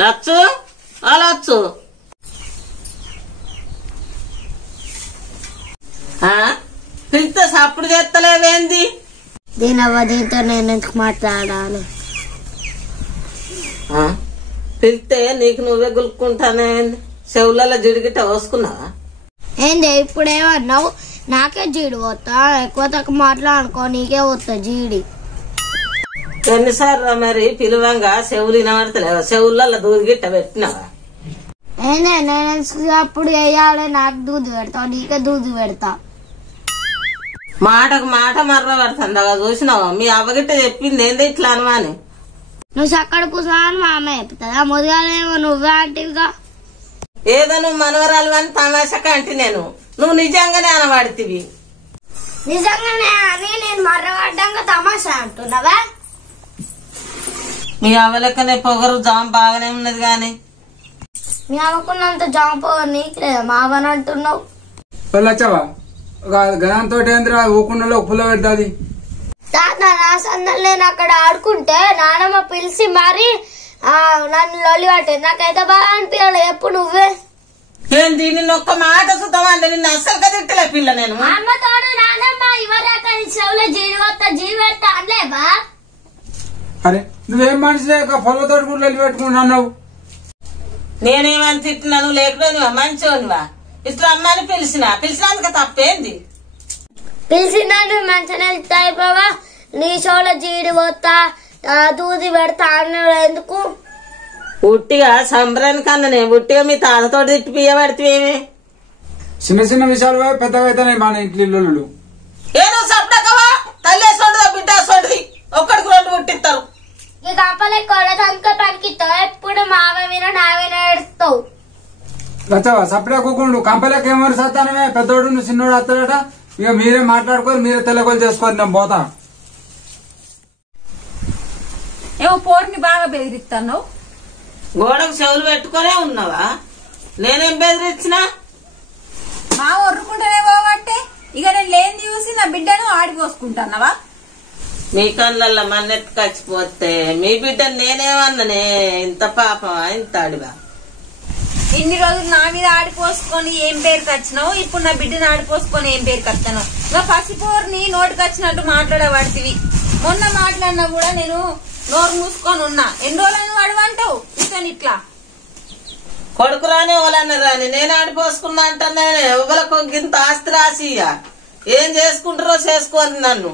లచ్చు లచ్చు పిలిస్తే సప్పుడు చేస్తలేవేంది? దీంతో నేను ఎందుకు మాట్లాడాలి? పిలిస్తే నీకు నువ్వే గులుక్కుంటానే. చెవులలో జిడిగిట్ట పోసుకున్నావా ఏంది? ఇప్పుడేమన్నావు? నాకే జీడి పోతా, ఎక్కువ తక్కువ మాట్లాడుకో, నీకే పోతా జీడి. ఎన్నిసార్లు మరి పిలువంగా చెవులు వినబడతలేవా? చెవులలో దూదిగిట్ట పెట్టినావా? ఏందే నేను అప్పుడు వేయాలి, నాకు దూది పెడతావు, నీకే దూది పెడతా. మాటకు మాట మర్ర పడుతుండగా చూసినావా? మీ అవ్వగిట్ట చెప్పింది ఏంది ఇట్లా అనుమాని? నువ్వు చక్కడ కూర్చోని మా అమ్మ చెప్తుందా? మొదగాలేమో నువ్వే అంటివిగా. ఏదో నువ్వు మనవరాలు అని తమాషక అంటే నువ్వు నిజంగానే అనబడితివి. నిజంగానే అని నేను మర్రపడ్డాక తమాషా అంటున్నావా? మీ అవ్వలెక్కనే పొగరు జామ్ బాగానే ఉన్నది గాని మీ అవ్వకున్నంత జామ్ పొగరు నీకు లేదా? మా అవని అంటున్నావు. వచ్చావా గణంతో ఊకుండా పుల్ల పెడతాది. తాత నా సందలు నేను అక్కడ ఆడుకుంటే నానమ్మ పిలిచి మరి నన్ను లొల్లి పట్టేది. నాకైతే బాగా అనిపించాలి. ఎప్పుడు నువ్వే ఏంది నిన్న ఒక్క మాట చూద్దామంటే నిన్ను అస్సలు తిట్టలే పిల్ల. నేను అమ్మతో నానమ్మ ఇవరాక చెవులో జీడి వస్తా జీడి పెడతా అనలేవా? అరే నువ్వేం మనిషి పొలతో కూడా లొల్లి పెట్టుకుంటున్నావు. నేనేమని తిట్టినాను? లేకపోయినా మంచివనివా? ఇట్లా అమ్మని పిలిచినందుకు తప్పేంది? పిలిచిందని మంచిగా వెళ్తా అయిపోవా? నీ చెవులో జీడి పోతా దూది పెడతా అన్నాడు ఎందుకు? ఉట్టిగా సంబరానికన్నా ఉట్టిగా మీ తాతతో తిట్టి పియ్యబడితేవేమి? చిన్న చిన్న విషయాలు పెద్దగా అయితేనే మన ఇంట్లో ఇల్లు. ఏదో సపడకవా? తల్లి సొంటదా బిడ్డ సొంటది ఒక్కడికి రెండు పుట్టిస్తారు. ఈ కప్పలకి కొడతానికే పనికిస్తావు. ఎప్పుడు మావ మీద నావైనా ఏడుస్తావు. వచ్చావా సపడే కూకుండు కంపలేక ఏమని సత్తానమే? పెద్దోడు నువ్వు చిన్నోడు వస్తాడట. ఇక మీరే మాట్లాడుకోరు, మీరే తెల్లగోలు చేసుకోరు. నేను పోతా. ఏమో పోరుని బాగా బెదిరిస్తాను. గోడకు చెవులు పెట్టుకునే ఉన్నావా? నేనేం బెదిరించినా? మా ఒర్రుకుంటేనే పోవంటే ఇక నేను లేని చూసి నా బిడ్డను ఆడిపోసుకుంటున్నావా? మీ కళ్ళల్లో మన్నెత్తి కచ్చిపోతే మీ బిడ్డను నేనేమన్నానే? ఇంత పాపమా ఇంత అడివా? ఇన్ని రోజులు నా మీద ఆడిపోసుకొని ఏం పేరు కచ్చినావు, ఇప్పుడు నా బిడ్డను ఆడిపోసుకొని ఏం పేరు కచ్చాను? ఇంకా పసిపోరుని నోటికి వచ్చినట్టు మాట్లాడబడితివి. మొన్న మాట్లాడినా కూడా నేను నోరు మూసుకొని ఉన్నా. ఎన్ని రోజులను అడవంటావు ఇస్తాను ఇట్లా? కొడుకు రాని ఓలన్న రాని నేను ఆడిపోసుకున్నా అంటానే. ఎవరికి ఇంత ఆస్తి రాసి ఏం చేసుకుంటారో చేసుకోని నన్ను.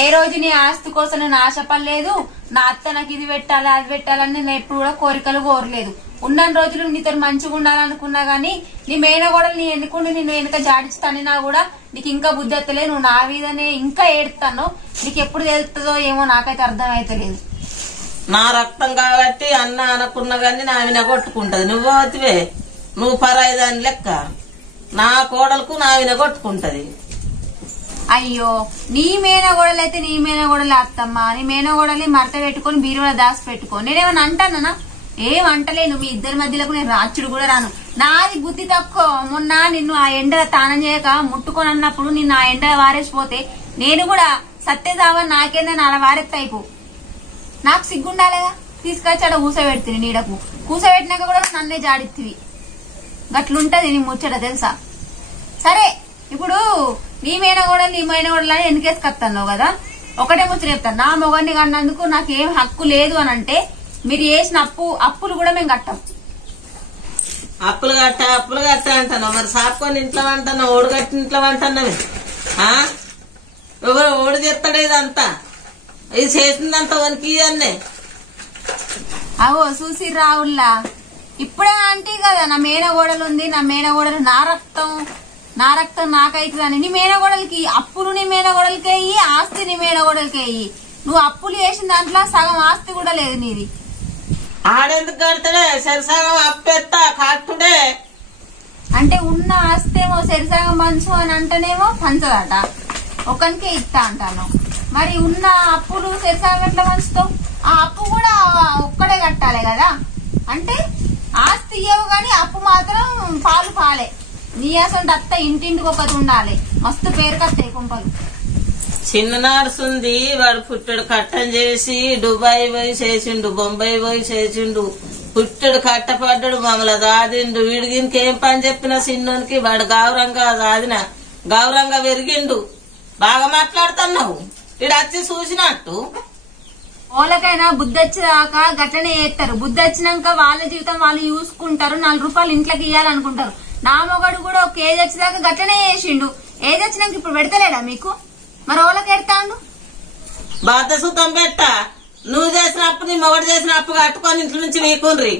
ఏ రోజు నీ ఆస్తి కోసం నేను ఆశపడలేదు. నా అత్త నాకు ఇది పెట్టాలి అది పెట్టాలని నేను ఎప్పుడు కూడా కోరికలు కోరలేదు. ఉన్న రోజులు నీతో మంచిగా ఉండాలనుకున్నా గానీ నీ మేనగోడలు నీ ఎన్నుకుంటూ నిన్ను వెనుక జాడిస్తానినా కూడా నీకు ఇంకా బుద్ధి ఎత్తలే. నువ్వు నా మీదనే ఇంకా ఏడుతాను. నీకు ఎప్పుడు తెలుస్తుందో ఏమో నాకైతే అర్థం అయితలేదు. నా రక్తం కాబట్టి అన్న అనుకున్నా గానీ నా విన కొట్టుకుంటది. నువ్వు అవుతివే నువ్వు పరాయిదాని లెక్క. నా కోడలకు నా విన కొట్టుకుంటది. అయ్యో నీ మేనగోడలు అయితే నీ మేనగోడలే అత్తమ్మా. నీ మేనగోడల్ని మరత పెట్టుకుని బీరువా దాసి పెట్టుకో. నేనేమన్నా అంటానా? ఏం అంటలేను. మీ ఇద్దరి మధ్యలోకి నేను రాచుడు కూడా రాను. నాది బుద్ధి తక్కువ. మొన్న నిన్ను ఆ ఎండ తానం చేయక ముట్టుకొని అన్నప్పుడు నిన్ను ఆ ఎండ వారేసిపోతే నేను కూడా సత్యదావా నాకేందని అలా వారెత్తైపో. నాకు సిగ్గుండాలేగా? తీసుకొచ్చి అక్కడ కూసబెడుతుంది నీడకు. కూసబెట్టినాక కూడా నన్నే జాడిత్తివి. గట్లుంటది నీ ముచ్చట తెలుసా? సరే ఇప్పుడు నీ మేనగోడలని ఎన్నికేసుకొస్తున్నావు కదా? ఒకటే ముచ్చట చెప్తాను. నా మొగన్ని కన్నందుకు నాకేం హక్కు లేదు అని అంటే మీరు చేసిన అప్పులు కూడా మేము కట్టాం. అప్పులు కట్ట అంటున్నావు. మరి సాపుకొని ఇంట్లో అంటున్నావు, ఓడి కట్టిన ఇంట్లో అంటున్నావు. ఎవరు ఓడి చేస్తాడు ఇదంతా? ఇది చేసిందంతా వనికి అన్నే. అవో చూసి రావుల్లా ఇప్పుడే అంటే కదా నా మేనగోడలు ఉంది, నా మేనగోడలు నా రక్తం నాకైతుందని. నీ మేనగోడలకి అప్పులు నీ మేనగోడలకి అయ్యి, ఆస్తి నీ మేనగోడలకి అయ్యి. నువ్వు అప్పులు చేసిన దాంట్లో సగం ఆస్తి కూడా లేదు నీది. ఆడెందుకు కడతాడే? సరిసగం అప్పెత్తా కట్టుడే అంటే ఉన్న ఆస్తేమో సరిసగం పంచు అని అంటేనేమో పంచదట, ఒకరికే ఇస్తా అంటాను. మరి ఉన్న అప్పులు సరిసగం ఎట్లా పంచుతావు? ఆ అప్పు కూడా ఒక్కడే కట్టాలి కదా. అంటే ఆస్తి ఇయ్యవు గాని అప్పు మాత్రం పాలే. నీ అసలు అత్త ఇంటింటికి ఒకటి ఉండాలి. మస్తు పేరు కట్టాయి కుంపలు. చిన్న నడుస్తుంది వాడు పుట్టడు కట్టం చేసి దుబాయ్ పోయి చేసిండు, బొంబాయి పోయి చేసిండు, పుట్టడు కట్టపడ్డాడు, మమ్మల్ని దాదిండు. వీడికి ఇంకేం పని చెప్పినా చిన్నోనికి వాడు గౌరవంగా దాదిన గౌరవంగా పెరిగిండు. బాగా మాట్లాడుతున్నావు, వీడు వచ్చి చూసినట్టు. వాళ్ళకైనా బుద్ధి వచ్చేదాకా గట్లనే చేస్తారు. బుద్ధి వచ్చినాక వాళ్ళ జీవితం వాళ్ళు చూసుకుంటారు, 4 రూపాయలు ఇంట్లోకి ఇవ్వాలనుకుంటారు. నా మొగడు కూడా ఒక ఏజ్ వచ్చేదాకా గట్లనే చేసిండు. ఏజ్ వచ్చినాక ఇప్పుడు పెడతలేడా మీకు? మరి వాళ్ళకి ఎడతాండు. బాధ సుతం పెట్ట, నువ్వు చేసిన అప్పు నీ మొగడు చేసిన అప్పు కట్టుకొని ఇంట్లో నుంచి వీకుండ్రి.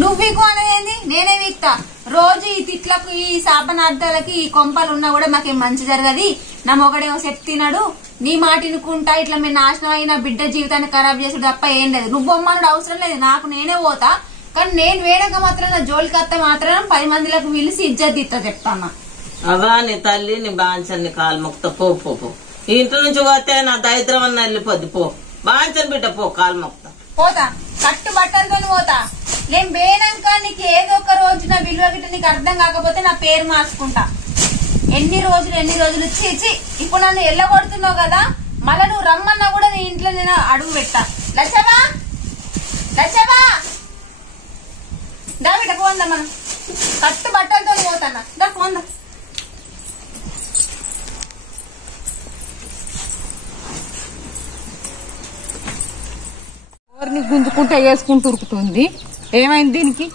నువ్వు వీకు అనేది నేనే వీక్తా. రోజు ఈ తిట్లకు ఈ శాపనార్థాలకి ఈ కొంపలు ఉన్నా కూడా మాకేం మంచి జరగది. నా మొగడేమో చెప్తున్నాడు, నీ మాట ఇనుకుంటా ఇట్లా మేము నాశనం అయిన బిడ్డ జీవితాన్ని ఖరాబ్ చేసుడు తప్ప ఏం లేదు. నువ్వు బొమ్మనుడు అవసరం లేదు, నాకు నేనే పోతా. కానీ నేను వేడక మాత్రం నా జోలికి అత్త మాత్రం 10 మందిలకు పిలిచి ఇజ్జత్ ఇస్తా చెప్తాను. అవా నీ తల్లి నీ బాంచని కాలు మొక్త పో పో పో. ఇంట్లో నుంచి పోతే నా దరిద్రం అన్న వెళ్ళిపోద్ది. పో బాంచని బిడ్డ పో, కాలు మొక్త పోతా. కట్టు బట్టలతో పోతా. నేను వేనాక నీకు ఏదో ఒక రోజు నా విలువ గిట్ట నీకు అర్థం కాకపోతే నా పేరు మార్చుకుంటా. ఎన్ని రోజులు చీచి. ఇప్పుడు నన్ను ఎల్లగొడుతున్నావు కదా, మళ్ళా నువ్వు రమ్మన్నా కూడా నీ ఇంట్లో నేను అడుగు పెట్టా. లచ్చవా దా బిడ్డ పోందా, మనం కట్టు బట్టలతో పోతానా. దా పోందా. ఎవరిని గుంజుకుంటే వేసుకుంటూ ఉరుకుతుంది. ఏమైంది దీనికి?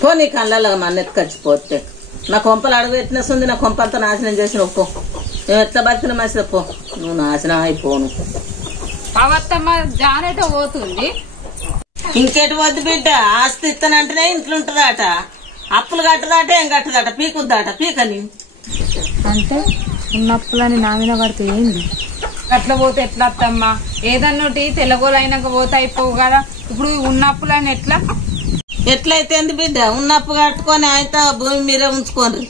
పో నీ కళ్ళలో మన్నెత్తుకొచ్చిపోతే నా కొంపలు అడుగుపెట్టినస్తుంది. నా కొంపంతా నాశనం చేసిన పో. నువ్వు ఎట్లా బతికిన మనిషి పో, నువ్వు నాశనం అయిపోను. పవత్తమ్మ జానేట పోతుంది. ఇంకేటి వద్దు బిడ్డ, ఆస్తి ఇస్తానంటేనే ఇంట్లో ఉంటుందట, అప్పులు కట్టదాట ఏం కట్టదట, పీకుద్దాట. పీకని అంటే ఉన్నప్పులని నా మీద పడితే ఏంది? అట్లా పోతే ఎట్లా అత్తమ్మా? ఏదన్నోటి తెల్లగోలు అయినాక పోతే అయిపోవు కదా. ఇప్పుడు ఉన్నప్పులని ఎట్లయితే బిడ్డ, ఉన్నప్పు కట్టుకొని అయితే భూమి మీరే ఉంచుకోండి.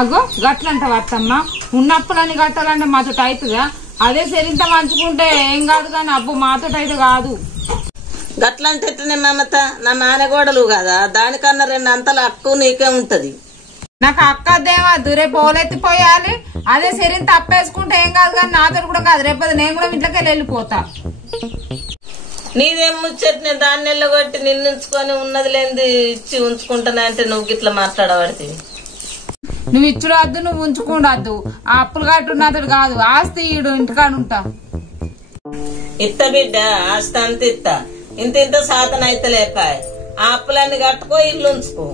అగో గట్లంటావు అత్తమ్మ? ఉన్నప్పులని కట్టాలంటే మాతోటి అవుతుందా? అదే సరింత మంచుకుంటే ఏం కాదు కానీ అబ్బు మాతోటి అయితే కాదు. గట్లంటే ఎట్లనే మమత, నా నాన్నగోడలు కదా, దానికన్నా 2 అంతల హక్కు నీకే ఉంటది. నాకు అక్కదేమో రేపు ఓలెత్తిపోయాలి. అదే సరింత అప్పేసుకుంటే ఏం కాదు కానీ నాతో కూడా కాదు. రేపు నేను కూడా ఇంట్లోకి వెళ్ళిపోతా. నీదేం ముచ్చట, నేను దాన్ని వెళ్ళగొట్టి నిన్ను ఉంచుకొని ఉన్నది లేని ఇచ్చి ఉంచుకుంటానంటే అంటే నువ్వు గిట్లా మాట్లాడబడితే. నువ్వు ఇచ్చుడు వద్దు, నువ్వు ఉంచుకోవద్దు. ఆ అప్పులు కట్టున్నతడు కాదు, ఆస్తి ఈడు ఇంటికాడు ఉంటా. ఇత్త బిడ్డ, ఆస్తి అంత ఇత్త, ఇంత సాధన అయితే లేక ఆ అప్పులన్నీ కట్టుకో, ఇల్లు ఉంచుకో.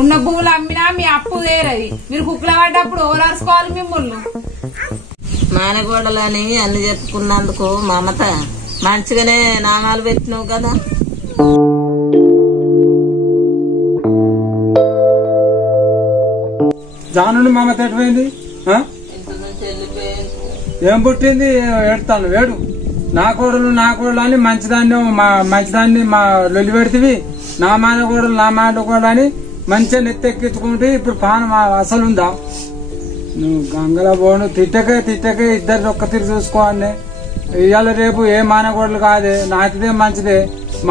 ఉన్న భూములు అమ్మినా మీ అప్పు తీరది. మీరు కుక్కల పడ్డప్పుడు ఓలార్చుకోవాలి మిమ్మల్ని. నానగోడలని అన్ని చెప్పుకున్నందుకు మమత మంచిగానే నామాలు పెట్టినావు కదా. జానుండి మమత ఎటుపోయింది? ఏం పుట్టింది? ఏడుతాను వేడు. నా కోడలు అని మంచిదాన్ని మా లొల్లి పెడితివి. నా మానకోడలు అని మంచిగా నెత్తెక్కించుకుంటే ఇప్పుడు పానం అసలు ఉందా? నువ్వు గంగలో పోను. తిట్టకే ఇద్దరు ఒక్క తిరిగి చూసుకోవాలి. ఇవాళ రేపు ఏ మానకోడలు కాదే, నాకిదే మంచిదే.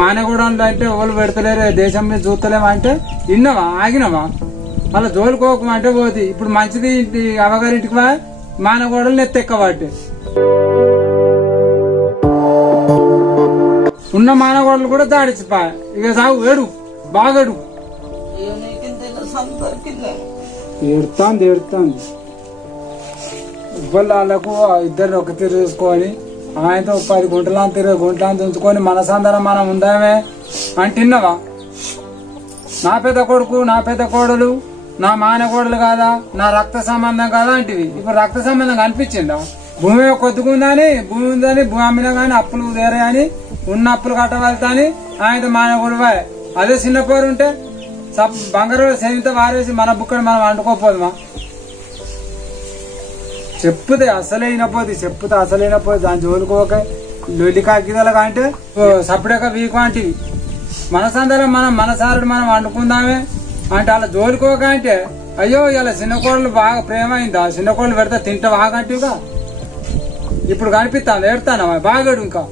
మానకోడలు అంటే ఎవరు పెడతలేరే, దేశం మీద చూస్తలేమంటే విన్నావా, ఆగినవా? అలా జోలుకోకమంటే పోతి. ఇప్పుడు మంచిది అవగారింటికి వా, మానకోడలు నెత్తెక్కబట్టే. ఉన్న మానకోడలు కూడా దాడిచిపా. ఇక సాగు వేడు, బాగడు. ఏడుతాంది వాళ్ళకు ఇద్దరు ఒక తీరు చూసుకొని ఆయనతో 10 గుంటలను ఉంచుకొని మన సందరం మనం ఉందామే అంటున్నావా? నా పెద్ద కొడుకు, నా పెద్ద కోడలు, నా మానకోడలు కాదా, నా రక్త సంబంధం కాదా అంటివి. ఇప్పుడు రక్త సంబంధం కనిపించిందా? భూమి కొద్దుకుందని, భూమి ఉందని భూమి అమ్మినా గాని అప్పులు వేరే అని, ఉన్న అప్పులు కట్టవలతా అని ఆయనతో మానకోడు. అదే చిన్న పోరు ఉంటే బంగారు సేమితో వారేసి మన బుక్కని మనం వండుకోపోదుమా? చెప్పుతే అసలైనపోతే దాని జోలుకోక లొల్లి కాకిదలుగా అంటే సపరేట్గా వీకు అంటివి. మనసందరం మన సారుడు మనం వండుకుందామే అంటే అలా జోలుకోక అంటే అయ్యో ఇలా చిన్న కోడలు బాగా ప్రేమ అయిందా, చిన్న కోడలు పెడితే తింటా బాగా అంటివిగా. ఇప్పుడు కనిపిస్తాను, ఏడుతానా బాగాడు ఇంకా.